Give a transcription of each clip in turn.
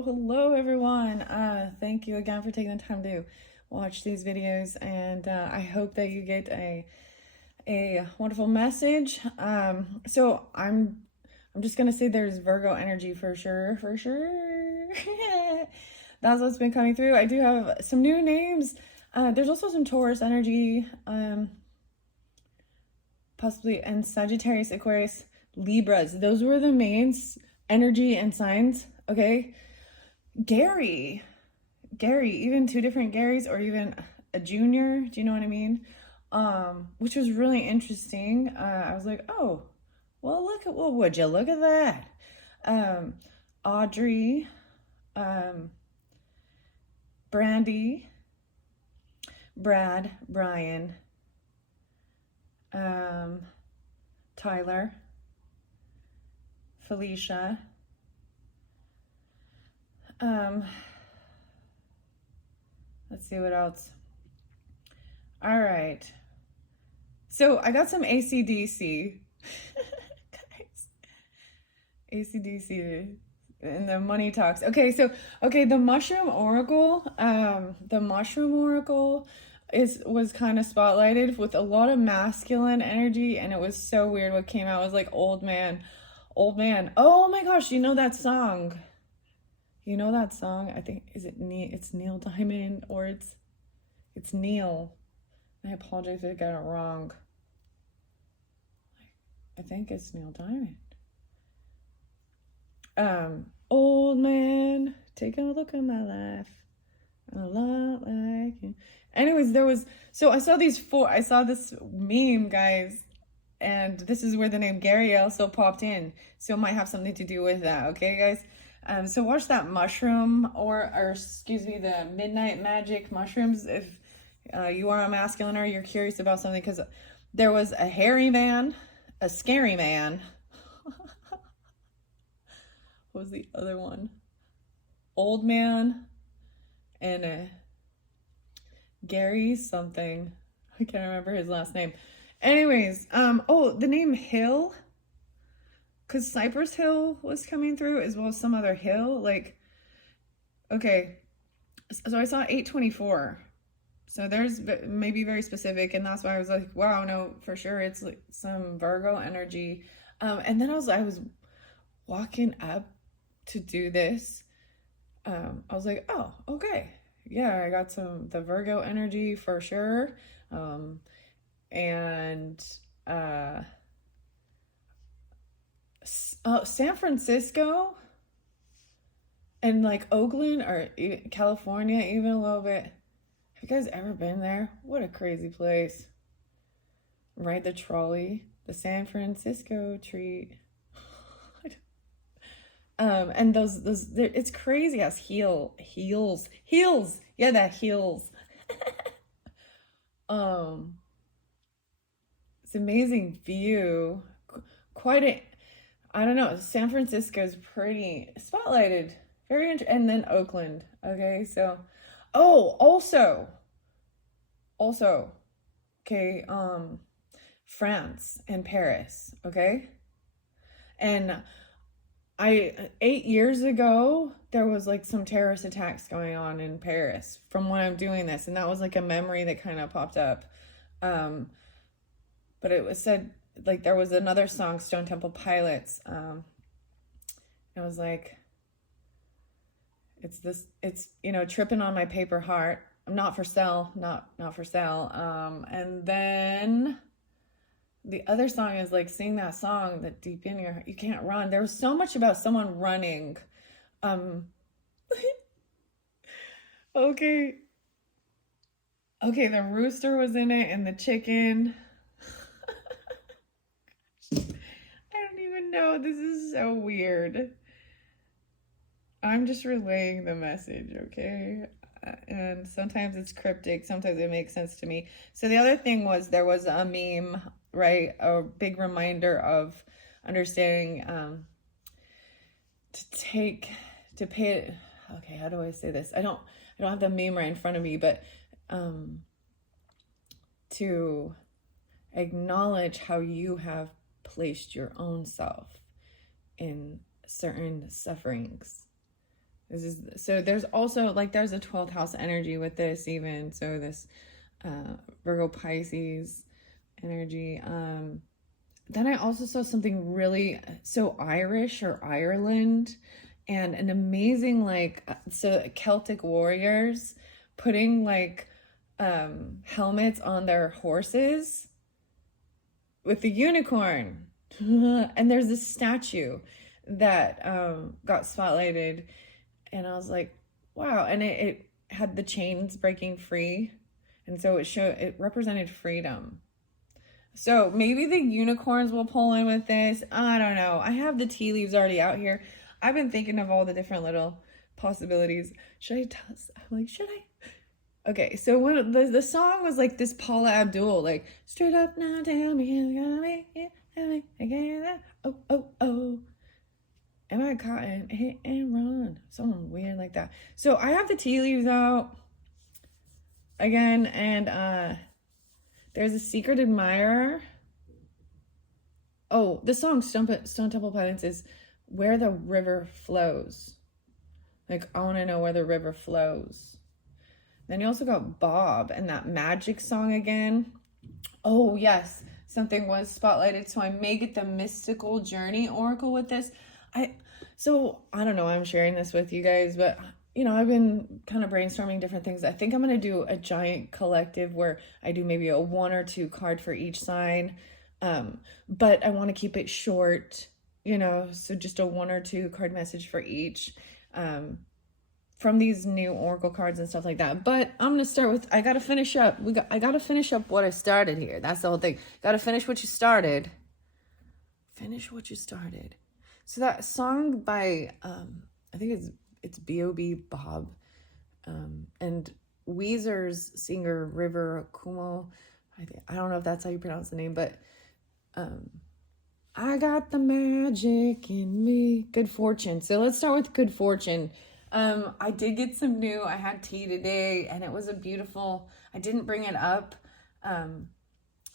Hello, everyone. Thank you again for taking the time to watch these videos, and I hope that you get a wonderful message. So I'm just gonna say there's Virgo energy for sure, for sure. That's what's been coming through. I do have some new names. There's also some Taurus energy, possibly, and Sagittarius, Aquarius, Libras. Those were the main energy and signs. Okay. Gary, even two different Garys, or even a junior, do you know what I mean? Which was really interesting. I was like, oh, well, would you look at that? Audrey, Brandy, Brad, Brian, Tyler, Felicia, let's see what else. All right. So I got some AC/DC. Guys. AC/DC and the money talks. Okay, the Mushroom Oracle, was kind of spotlighted with a lot of masculine energy, and it was so weird what came out. It was like old man. Oh my gosh, you know that song? I think it's Neil Diamond, or it's Neil. I apologize if I got it wrong. I think it's Neil Diamond. Old man, take a look at my life. A lot like you. Anyways, I saw this meme, guys, and this is where the name Gary also popped in. So it might have something to do with that, okay, guys? So watch that mushroom, or excuse me, the Midnight Magic mushrooms, if you are a masculine or you're curious about something, because there was a hairy man, a scary man. What was the other one? Old man, and a Gary something. I can't remember his last name. Anyways, the name Hill, because Cypress Hill was coming through, as well as some other hill. Like, okay, so I saw 824. So there's maybe very specific, and that's why I was like, wow, no, for sure, it's like some Virgo energy. And then I was walking up to do this. I was like, oh, okay, yeah, I got the Virgo energy for sure. And San Francisco and like Oakland, or California, even a little bit. Have you guys ever been there? What a crazy place. Ride the trolley, the San Francisco treat. And those it's crazy as heels. Yeah, that heels. It's amazing view. I don't know. San Francisco's pretty spotlighted. And then Oakland. Okay, so, also, okay, France and Paris. Okay, and 8 years ago, there was like some terrorist attacks going on in Paris from when I'm doing this, and that was like a memory that kind of popped up. But it was said, like, there was another song, Stone Temple Pilots. It was like, it's tripping on my paper heart. I'm not for sale, not for sale. And then the other song is like, sing that song that deep in your heart, you can't run. There was so much about someone running. Okay, the rooster was in it, and the chicken. I don't even know. This is so weird. I'm just relaying the message, okay? And sometimes it's cryptic, sometimes it makes sense to me. So the other thing was, there was a meme, right? A big reminder of understanding, to pay it. Okay, how do I say this? I don't have the meme right in front of me, but to acknowledge how you have placed your own self in certain sufferings So there's also like there's a 12th house energy with this even. So this Virgo Pisces energy. Then I also saw something really so Irish or Ireland, and an amazing like so Celtic warriors putting like helmets on their horses with the unicorn. And there's this statue that got spotlighted, and I was like, wow. And it had the chains breaking free, and so it represented freedom. So maybe the unicorns will pull in with this. I don't know. I have the tea leaves already out here. I've been thinking of all the different little possibilities. Should I tell? I'm like, should I? Okay, so when the song was like this Paula Abdul, like straight up now, tell me you're gonna make it again. Oh, oh, oh. Am I caught in hit and run? Something weird like that. So I have the tea leaves out again, and there's a secret admirer. Oh, the song Stone Temple Pilots is Where the River Flows. Like, I want to know where the river flows. Then you also got Bob and that magic song again. Oh, yes. Something was spotlighted. So I may get the Mystical Journey Oracle with this. I don't know why I'm sharing this with you guys, but you know, I've been kind of brainstorming different things. I think I'm going to do a giant collective where I do maybe a 1 or 2 card for each sign. But I want to keep it short, you know, so just a 1 or 2 card message for each. From these new oracle cards and stuff like that. But I'm gonna start with I gotta finish up what I started here. That's the whole thing. Gotta finish what you started. Finish what you started. So that song by I think it's B.O.B. Bob, and Weezer's singer River Cuomo. I don't know if that's how you pronounce the name, but I got the magic in me. Good fortune. So let's start with good fortune. I did get some new, I had tea today, and it was a beautiful, I didn't bring it up. I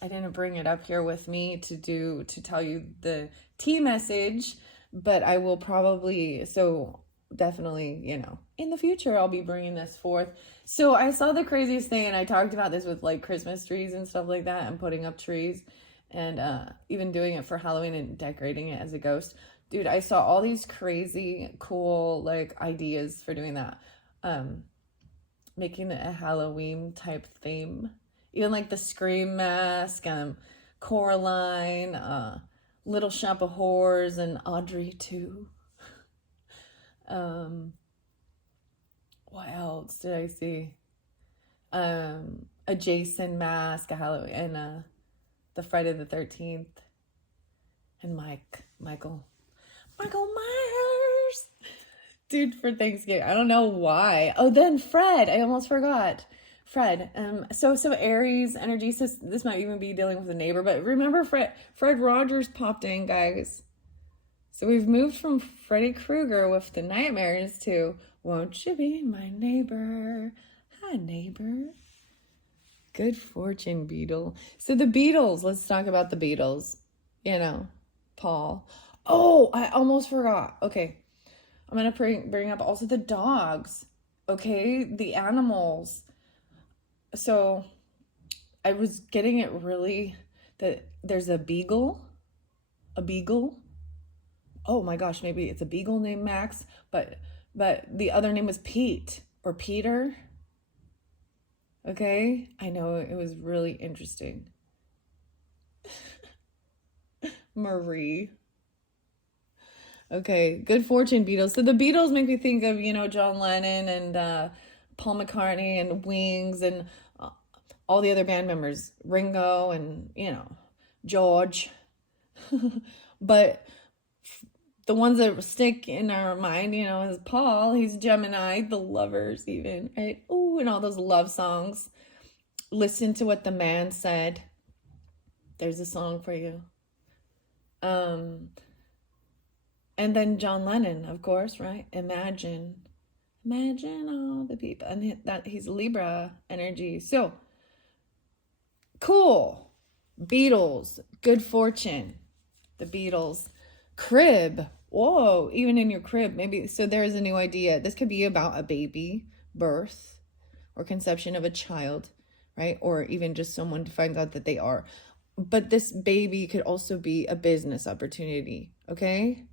didn't bring it up here with me to tell you the tea message, but I will probably, so definitely, you know, in the future, I'll be bringing this forth. So I saw the craziest thing, and I talked about this with like Christmas trees and stuff like that, and putting up trees, and even doing it for Halloween and decorating it as a ghost. Dude, I saw all these crazy, cool, like, ideas for doing that. Making it a Halloween type theme. Even, like, the Scream mask, Coraline, Little Shop of Horrors, and Audrey, too. What else did I see? A Jason mask, a Halloween, and the Friday the 13th. And Michael Myers, dude, for Thanksgiving. I don't know why. Oh, then Fred. I almost forgot. Fred. So Aries energy. So this might even be dealing with a neighbor. But remember, Fred Rogers popped in, guys. So we've moved from Freddy Krueger with the nightmares to won't you be my neighbor? Hi, neighbor. Good fortune, Beetle. So the Beatles. Let's talk about the Beatles. You know, Paul. Oh, I almost forgot. Okay. I'm going to bring up also the dogs. Okay. The animals. So I was getting it really that there's a beagle. Oh my gosh. Maybe it's a beagle named Max, but the other name was Pete or Peter. Okay. I know it was really interesting. Marie. Okay, good fortune, Beatles. So the Beatles make me think of, you know, John Lennon and Paul McCartney and Wings and all the other band members, Ringo and, you know, George. But the ones that stick in our mind, you know, is Paul. He's Gemini, the lovers even, right? Ooh, and all those love songs. Listen to what the man said. There's a song for you. And then John Lennon, of course, right? Imagine all the people. And that he's Libra energy. So, cool. Beatles, good fortune. The Beatles. Crib. whoa, even in your crib, maybe. So there is a new idea. This could be about a baby, birth, or conception of a child, right? Or even just someone finds out that they are. But this baby could also be a business opportunity, okay?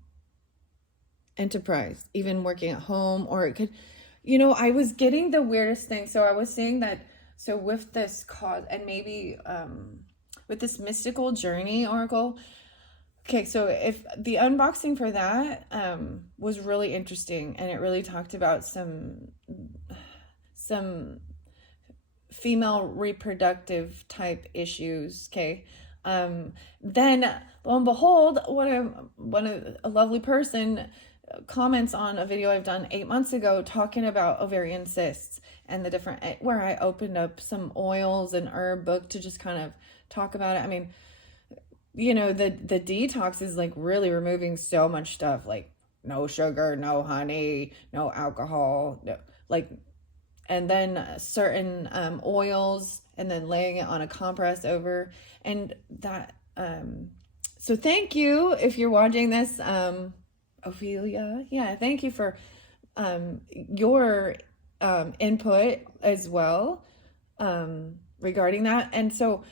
Enterprise, even working at home, or it could, I was getting the weirdest thing. So I was saying that, so with this cause, and maybe with this mystical journey oracle. Okay, so if the unboxing for that was really interesting, and it really talked about some female reproductive type issues. Okay, then lo and behold, a lovely person comments on a video I've done 8 months ago talking about ovarian cysts and the different, where I opened up some oils and herb book to just kind of talk about it. I mean, the detox is like really removing so much stuff, like no sugar, no honey, no alcohol, no, like, and then certain oils, and then laying it on a compress over, and that so thank you if you're watching this, Ophelia. Yeah, thank you for your input as well regarding that. And so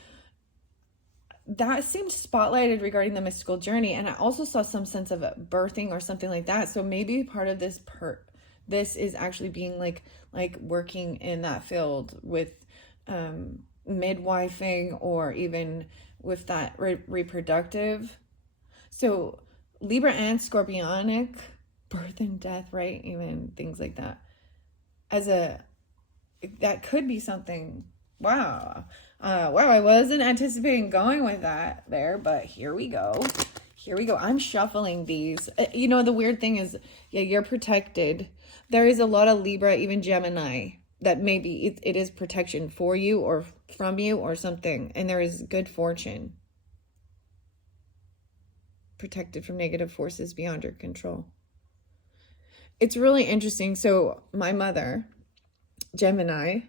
that seemed spotlighted regarding the mystical journey, and I also saw some sense of birthing or something like that. So maybe part of this is actually being like working in that field with midwifing, or even with that reproductive. So Libra and Scorpionic, birth and death, right? Even things like that. That could be something. Wow. Wow, I wasn't anticipating going with that there, but here we go. I'm shuffling these. The weird thing is, yeah, you're protected. There is a lot of Libra, even Gemini, that maybe it is protection for you or from you or something. And there is good fortune. Protected from negative forces beyond your control. It's really interesting. So my mother, Gemini,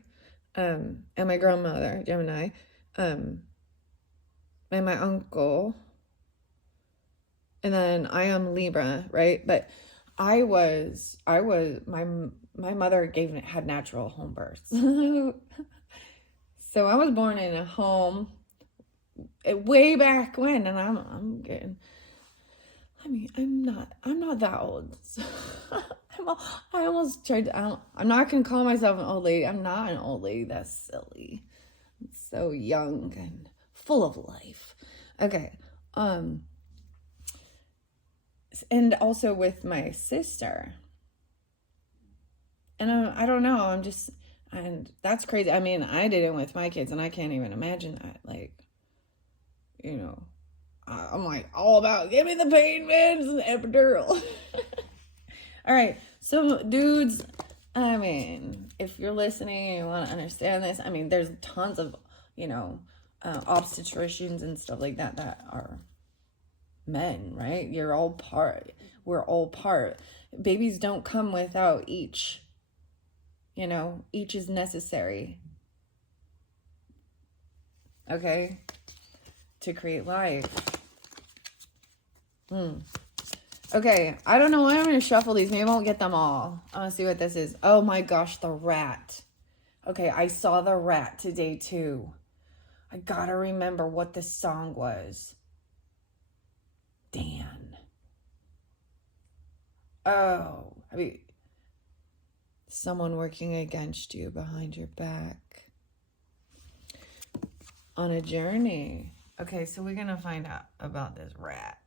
and my grandmother, Gemini, and my uncle, and then I am Libra, right? But my mother had natural home births. So I was born in a home way back when, and I'm not that old. So I almost tried to, I'm not going to call myself an old lady. I'm not an old lady. That's silly. I'm so young and full of life. Okay. And also with my sister. And I don't know. And that's crazy. I mean, I did it with my kids, and I can't even imagine that. Like, I'm like all about, give me the pain meds and the epidural. All right, so dudes, I mean, if you're listening and you want to understand this, I mean, there's tons of, obstetricians and stuff like that are men, right? We're all part. Babies don't come without each. Each is necessary. Okay? To create life. Okay, I don't know why I'm going to shuffle these. Maybe I won't get them all. I want to see what this is. Oh my gosh, the rat. Okay, I saw the rat today too. I gotta remember what this song was. Dan. Oh, I mean, someone working against you behind your back. On a journey. Okay, so we're going to find out about this rat.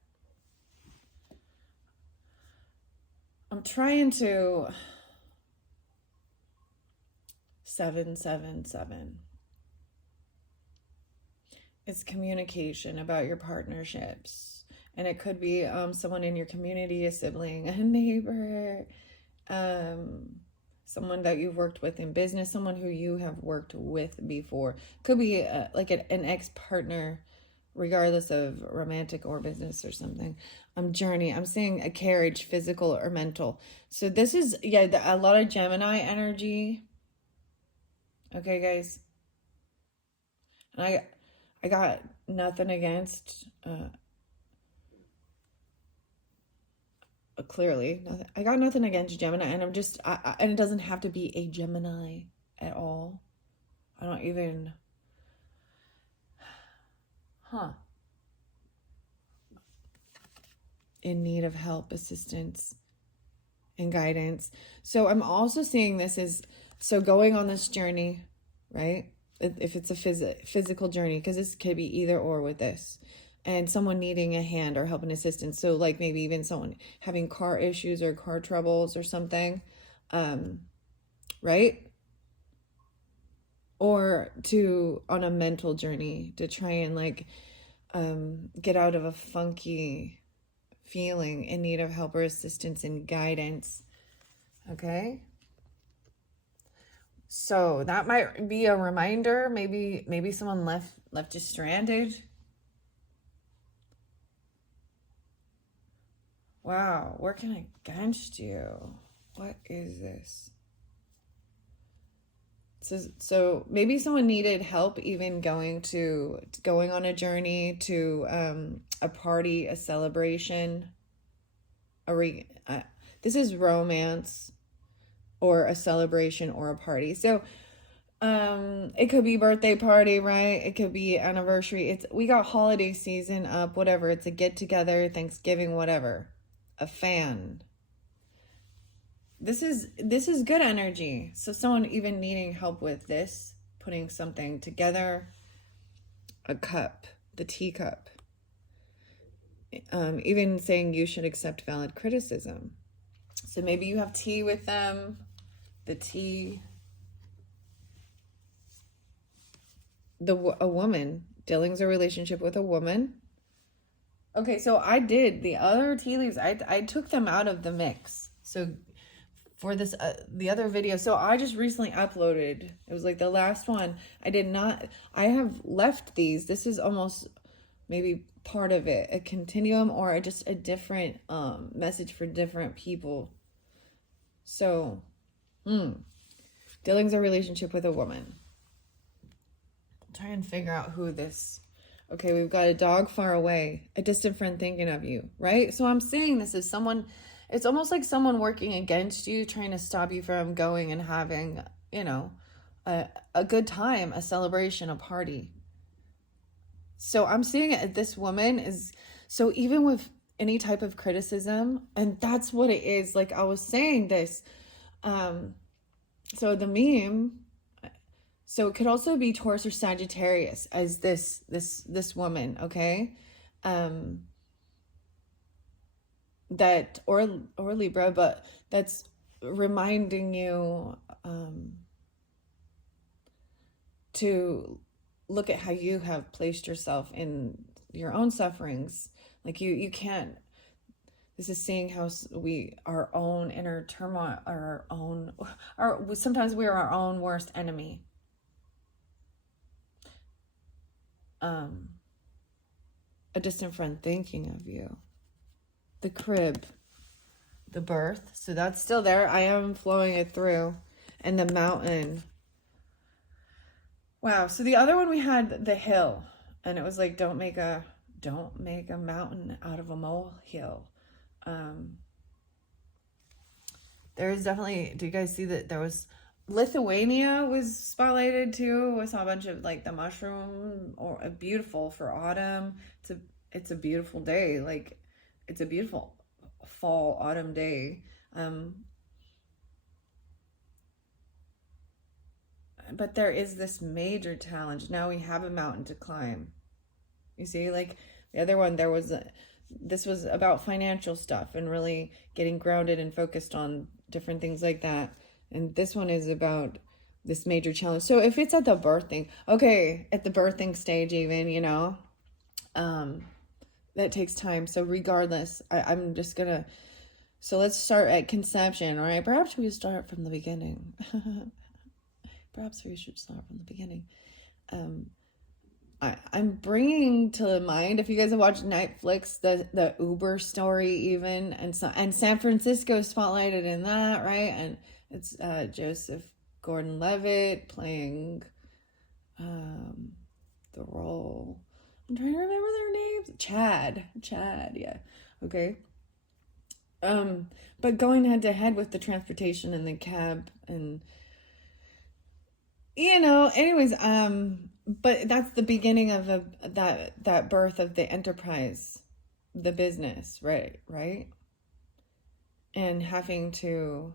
I'm trying to 777. It's communication about your partnerships. And it could be someone in your community, a sibling, a neighbor, someone that you've worked with in business, someone who you have worked with before. Could be like an ex-partner, regardless of romantic or business or something. Journey. I'm seeing a carriage, physical or mental. So this is, a lot of Gemini energy. Okay, guys. And I got nothing against clearly, I got nothing against Gemini, and and it doesn't have to be a Gemini at all. I don't even, in need of help, assistance, and guidance. So I'm also seeing this as, so going on this journey, right? If it's a physical journey, because this could be either or with this, and someone needing a hand or help and assistance. So like maybe even someone having car issues or car troubles or something, right? Or on a mental journey to try and like get out of a funky feeling, in need of help or assistance and guidance. Okay, so that might be a reminder. Maybe someone left you stranded. Wow, working against you. What is this? So maybe someone needed help even going on a journey to a party, a celebration, this is romance or a celebration or a party. So it could be birthday party, right? It could be anniversary. We got holiday season up, whatever. It's a get together, Thanksgiving, whatever. A fan. This is good energy. So someone even needing help with this, putting something together, a cup, the teacup. Even saying you should accept valid criticism. So maybe you have tea with them, the tea. A woman, dealing's a relationship with a woman. Okay, so I did the other tea leaves, I took them out of the mix. So for this, the other video, so I just recently uploaded, it was like the last one. I have left these. This is almost maybe part of it, a continuum or just a different message for different people. So, dealing's a relationship with a woman. Try and figure out who this. Okay, we've got a dog far away, a distant friend thinking of you, right? So I'm saying this is someone, it's almost like someone working against you, trying to stop you from going and having, a good time, a celebration, a party. So I'm seeing it, this woman is, so even with any type of criticism, and that's what it is. Like I was saying this, so the meme, so it could also be Taurus or Sagittarius as this woman, okay? That or Libra, but that's reminding you to look at how you have placed yourself in your own sufferings. Like you can't, this is seeing how our own inner turmoil, sometimes we are our own worst enemy. A distant friend thinking of you. The crib, the birth, so that's still there. I am flowing it through. And the mountain. Wow, so the other one we had the hill, and it was like don't make a mountain out of a molehill. There is definitely, do you guys see that there was Lithuania was spotlighted too. We saw a bunch of like the mushroom, or beautiful for autumn. It's a beautiful day. Like it's a beautiful fall autumn day. But there is this major challenge. Now we have a mountain to climb. You see, like the other one, this was about financial stuff and really getting grounded and focused on different things like that. And this one is about this major challenge. So if it's at the birthing, okay, at the birthing stage even, that takes time. So regardless, I'm just gonna, so let's start at conception, all right? Perhaps we start from the beginning. Perhaps we should start from the beginning. I'm bringing to mind, if you guys have watched Netflix, the Uber story even, and San Francisco spotlighted in that, right? And it's Joseph Gordon-Levitt playing the role. I'm trying to remember their names. Chad, yeah. Okay. But going head to head with the transportation and the cab and anyways, but that's the beginning of that birth of the enterprise, the business, right? And having to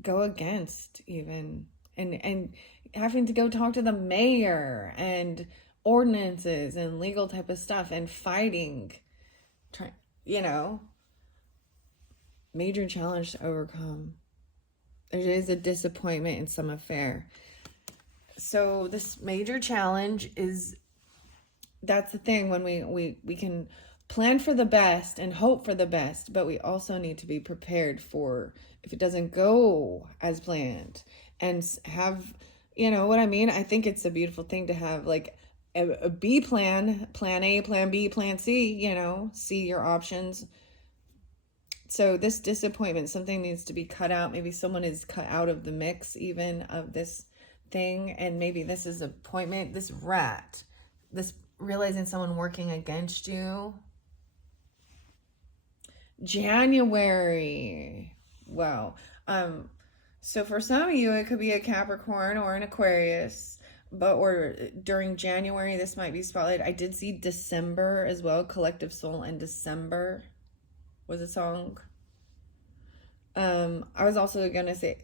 go against even and having to go talk to the mayor and ordinances and legal type of stuff and fighting, try, you know, major challenge to overcome. There is a disappointment in some affair. So this major challenge is, that's the thing, when we can plan for the best and hope for the best, but we also need to be prepared for if it doesn't go as planned, and have, you know what I mean? I think it's a beautiful thing to have like a B plan, plan A, plan B, plan C, see your options. So this disappointment, something needs to be cut out. Maybe someone is cut out of the mix even of this thing, and maybe this is appointment, this rat, this realizing someone working against you. January. Wow. So for some of you, it could be a Capricorn or an Aquarius, or during January, this might be spotlighted. I did see December as well. Collective Soul and December was a song. I was also gonna say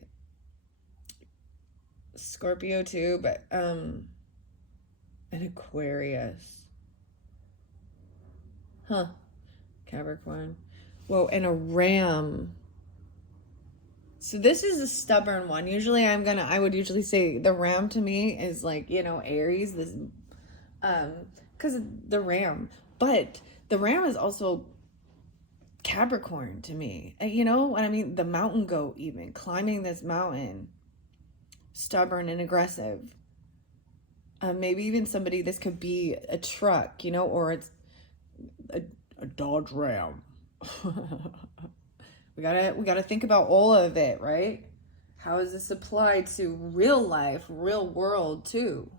Scorpio too, but an Aquarius. Capricorn. Whoa, and a Ram. So this is a stubborn one. Usually I would usually say the Ram to me is like, Aries, this, because the Ram, but the Ram is also Capricorn to me. You know what I mean? The mountain goat, even climbing this mountain, stubborn and aggressive. Maybe even somebody, this could be a truck, or it's a Dodge Ram. we gotta think about all of it, right? How is this applied to real life, real world too?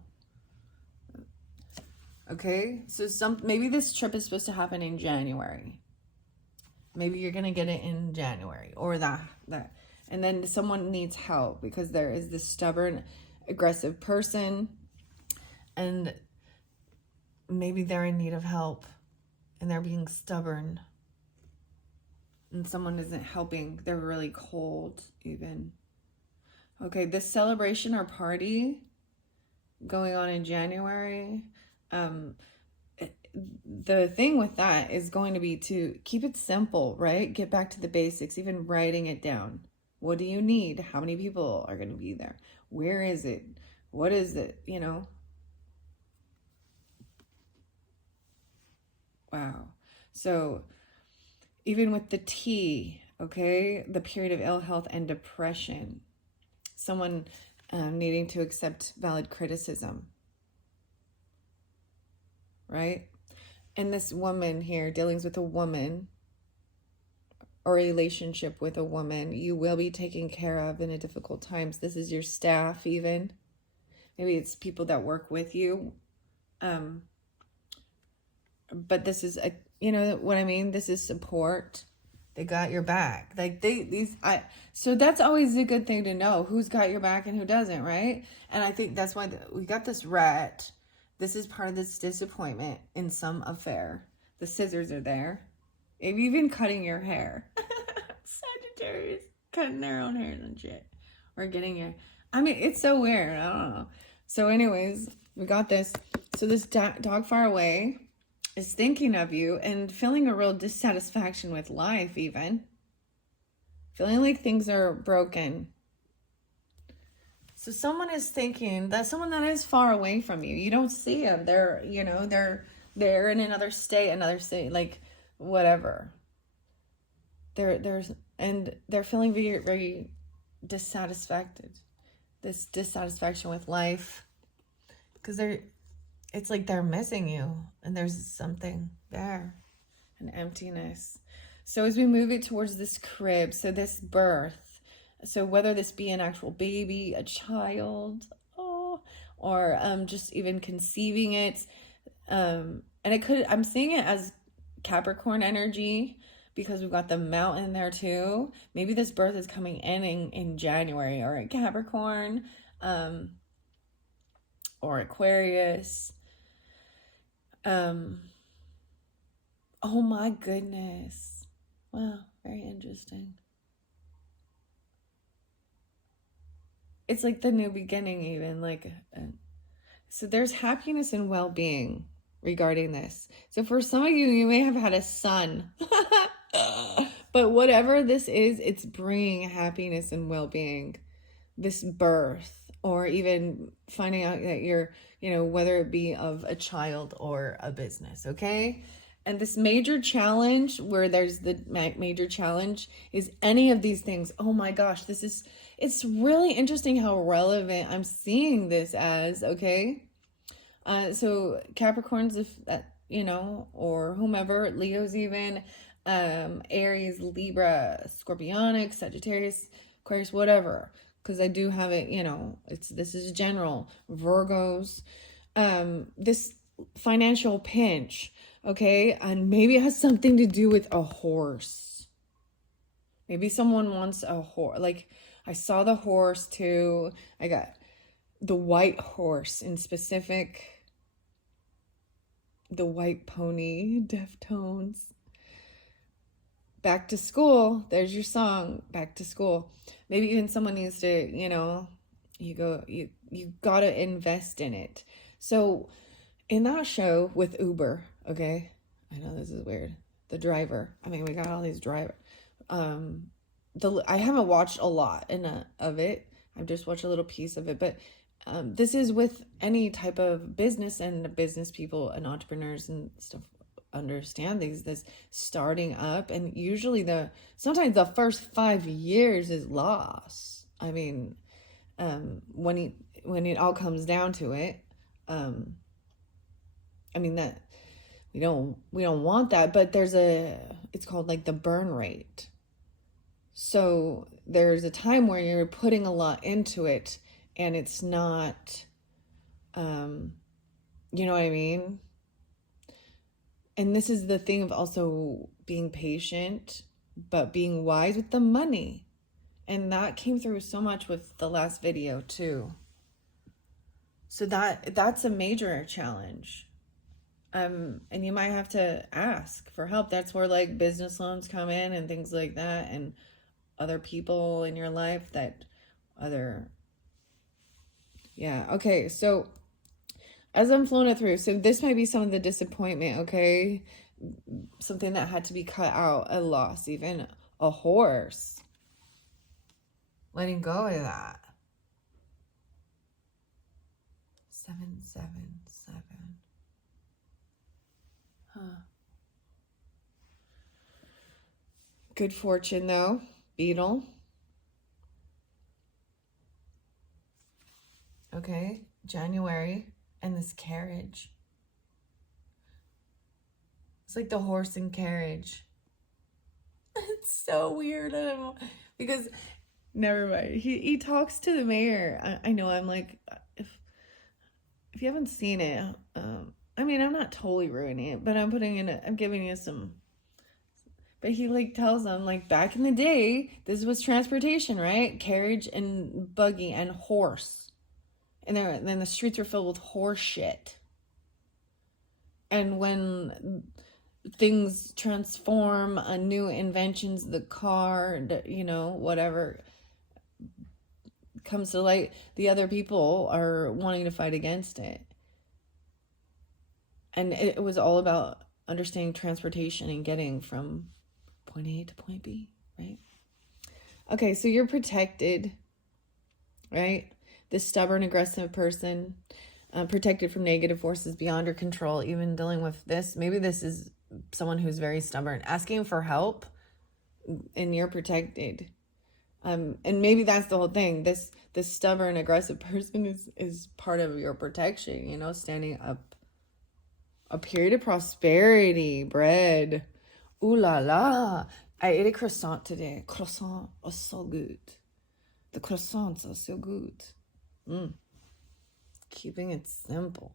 Okay, so maybe this trip is supposed to happen in January. Maybe you're gonna get it in January, or that, and then someone needs help because there is this stubborn, aggressive person, and maybe they're in need of help, and they're being stubborn, and someone isn't helping. They're really cold even. Okay, this celebration or party going on in January, the thing with that is going to be to keep it simple, right? Get back to the basics, even writing it down. What do you need? How many people are going to be there? Where is it? What is it? Wow. So even with the T, okay, the period of ill health and depression, someone needing to accept valid criticism, right? And this woman here, dealings with a woman or a relationship with a woman, you will be taken care of in a difficult times. This is your staff even. Maybe it's people that work with you. But this is you know what I mean? This is support. They got your back. Like so that's always a good thing to know, who's got your back and who doesn't, right? And I think that's why we got this rat. This is part of this disappointment in some affair. The scissors are there. Maybe even cutting your hair. Sagittarius cutting their own hairs and shit. Or getting your, it's so weird. I don't know. So anyways, we got this. So this dog far away is thinking of you and feeling a real dissatisfaction with life even. Feeling like things are broken. So someone is thinking that someone that is far away from you. You don't see them. They're in another state, like whatever. They're feeling very, very dissatisfied. This dissatisfaction with life. Because it's like they're missing you, and there's something there, an emptiness. So as we move it towards this crib, so this birth, so whether this be an actual baby, a child, or just even conceiving it, and I'm seeing it as Capricorn energy, because we've got the mountain there too. Maybe this birth is coming in January, or at Capricorn, or Aquarius. Oh my goodness. Wow, very interesting. It's like the new beginning, even like so there's happiness and well-being regarding this. So for some of you, you may have had a son. But whatever this is, it's bringing happiness and well-being. This birth, or even finding out that you're, whether it be of a child or a business, okay? And this major challenge, where there's the major challenge, is any of these things. Oh my gosh, it's really interesting how relevant I'm seeing this as, okay? So Capricorns, if that, or whomever, Leos even, Aries, Libra, Scorpionic, Sagittarius, Aquarius, whatever. Because I do have it, this is general. Virgos, this financial pinch, okay? And maybe it has something to do with a horse. Maybe someone wants a horse. Like, I saw the horse too. I got the white horse in specific. The white pony, Deftones. Back to school. There's your song, Back to School. Maybe even someone needs to, you gotta invest in it. So in that show with Uber, okay, I know this is weird. The driver. I mean, we got all these drivers. I haven't watched a lot of it. I've just watched a little piece of it, but this is with any type of business, and business people and entrepreneurs and stuff understand this starting up, and usually sometimes the first 5 years is loss. I mean, when it all comes down to it, I mean that we don't want that, but it's called like the burn rate. So there's a time where you're putting a lot into it, and it's not, you know what I mean? And this is the thing of also being patient, but being wise with the money. And that came through so much with the last video too. So that's a major challenge. And you might have to ask for help. That's where like business loans come in and things like that, and other people in your life yeah. Okay. So as I'm flowing it through, so this might be some of the disappointment, okay? Something that had to be cut out, a loss, even a horse. Letting go of that. 777. Huh. Good fortune though. Beetle. Okay. January. And this carriage. It's like the horse and carriage. It's so weird. Because never mind. He talks to the mayor. I know, I'm like, if you haven't seen it, I mean, I'm not totally ruining it, but I'm giving you some. But he like tells them, like, back in the day, this was transportation, right? Carriage and buggy and horse. And then the streets were filled with horse shit. And when things transform, new inventions, the car, whatever comes to light, the other people are wanting to fight against it. And it was all about understanding transportation and getting from point A to point B, right? Okay, so you're protected, right? This stubborn, aggressive person, protected from negative forces beyond your control, even dealing with this. Maybe this is someone who's very stubborn, asking for help, and you're protected. And maybe that's the whole thing. This stubborn, aggressive person is part of your protection, standing up. A period of prosperity, bread. Ooh la la. I ate a croissant today. Croissant are so good. The croissants are so good. Keeping it simple.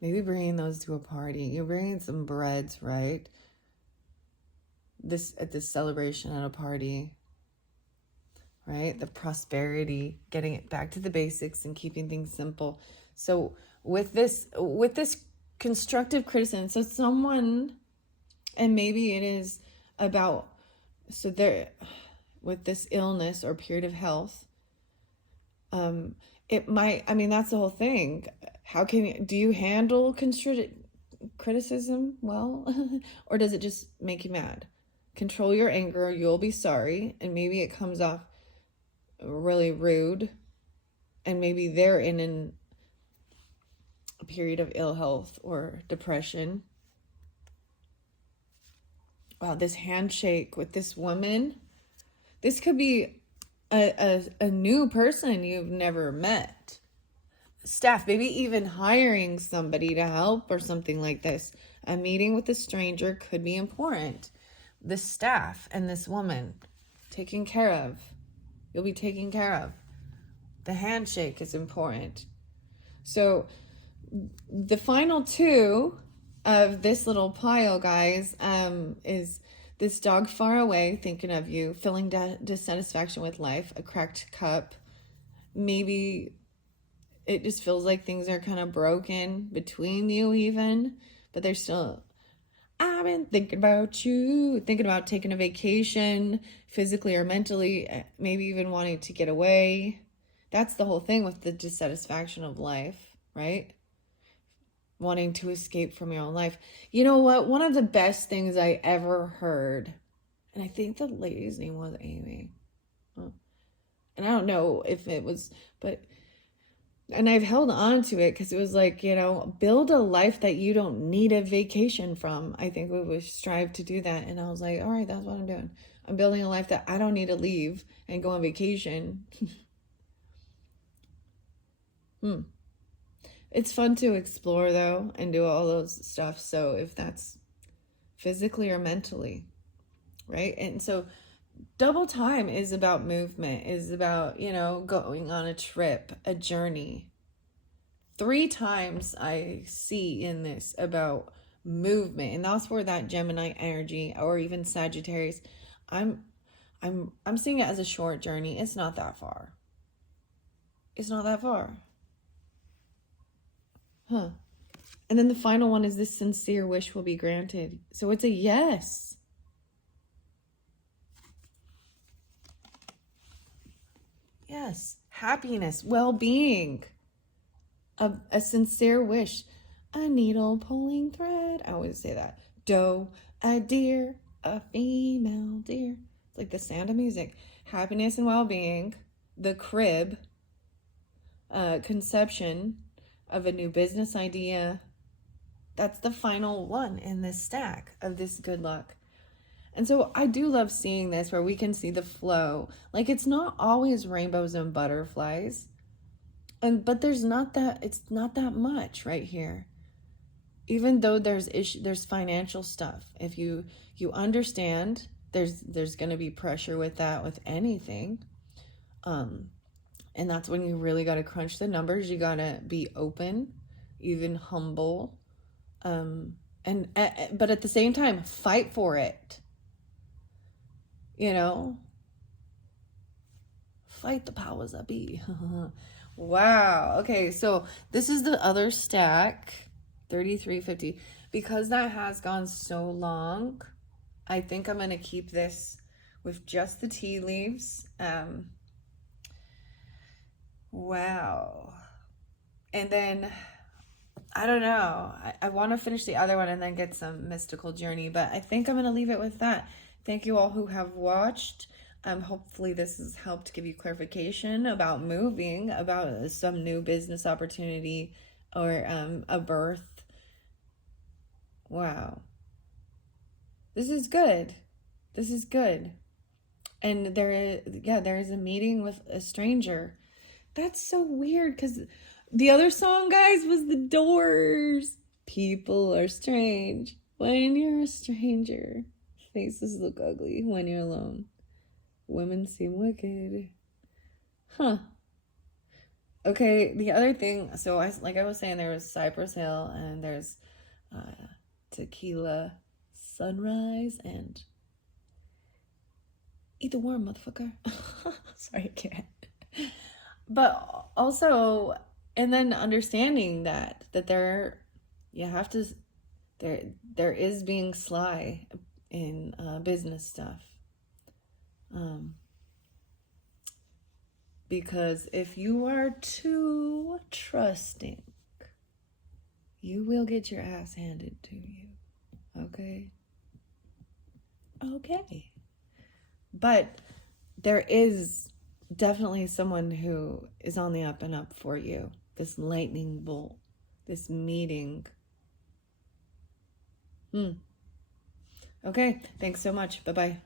Maybe bringing those to a party. You're bringing some breads, right? this celebration at a party, right? The prosperity, getting it back to the basics and keeping things simple. So with this constructive criticism, so someone, and maybe it is about, so there, with this illness or period of health, it might, I mean, that's the whole thing. How do you handle constructive criticism well? Or does it just make you mad? Control your anger, you'll be sorry, and maybe it comes off really rude, and maybe they're in a period of ill health or depression. Wow, this handshake with this woman, this could be a new person you've never met. Staff, maybe even hiring somebody to help or something like this. A meeting with a stranger could be important. The staff and this woman taken care of. You'll be taken care of. The handshake is important. So the final two of this little pile, guys, is this dog far away thinking of you, feeling dissatisfaction with life, a cracked cup. Maybe it just feels like things are kind of broken between you even, but there's still, I've been thinking about you, thinking about taking a vacation, physically or mentally, maybe even wanting to get away. That's the whole thing with the dissatisfaction of life, right? Wanting to escape from your own life. You know what? One of the best things I ever heard, and I think the lady's name was Amy. And I don't know if it was, but, and I've held on to it because it was like, you know, build a life that you don't need a vacation from. I think we would strive to do that. And I was like, all right, that's what I'm doing. I'm building a life that I don't need to leave and go on vacation. It's fun to explore though and do all those stuff. So if that's physically or mentally, right? And so double time is about movement, is about, you know, going on a trip, a journey. 3 times I see in this about movement, and that's where that Gemini energy, or even Sagittarius, I'm seeing it as a short journey. It's not that far. It's not that far. And then the final one is this sincere wish will be granted. So it's a yes. Yes, happiness, well-being, a sincere wish, a needle pulling thread. I always say that. Doe, a deer, a female deer. It's like the sound of music. Happiness and well-being, the crib, conception of a new business idea. That's the final one in this stack of this good luck. And so I do love seeing this where we can see the flow. Like it's not always rainbows and butterflies. But there's not that, it's not that much right here. Even though there's financial stuff. If you understand, there's going to be pressure with that, with anything. And that's when you really got to crunch the numbers. You got to be open, even humble. But at the same time, fight for it. You know, fight the powers that be. Wow. Okay, so this is the other stack, 3350. Because that has gone so long, I think I'm going to keep this with just the tea leaves. Wow. And then, I don't know. I want to finish the other one and then get some mystical journey, but I think I'm going to leave it with that. Thank you all who have watched. Hopefully this has helped give you clarification about moving, about some new business opportunity, or a birth. Wow. This is good. This is good. And there is a meeting with a stranger. That's so weird because the other song, guys, was The Doors. People are strange when you're a stranger. Faces look ugly when you're alone. Women seem wicked. Okay, the other thing, so like I was saying, there was Cypress Hill and there's Tequila Sunrise and Eat the worm, motherfucker. Sorry, I can't. But also, and then understanding that there, you have to, there is being sly in business stuff. Because if you are too trusting, you will get your ass handed to you. Okay? Okay. But there is definitely someone who is on the up and up for you. This lightning bolt, this meeting. Okay, thanks so much. Bye-bye.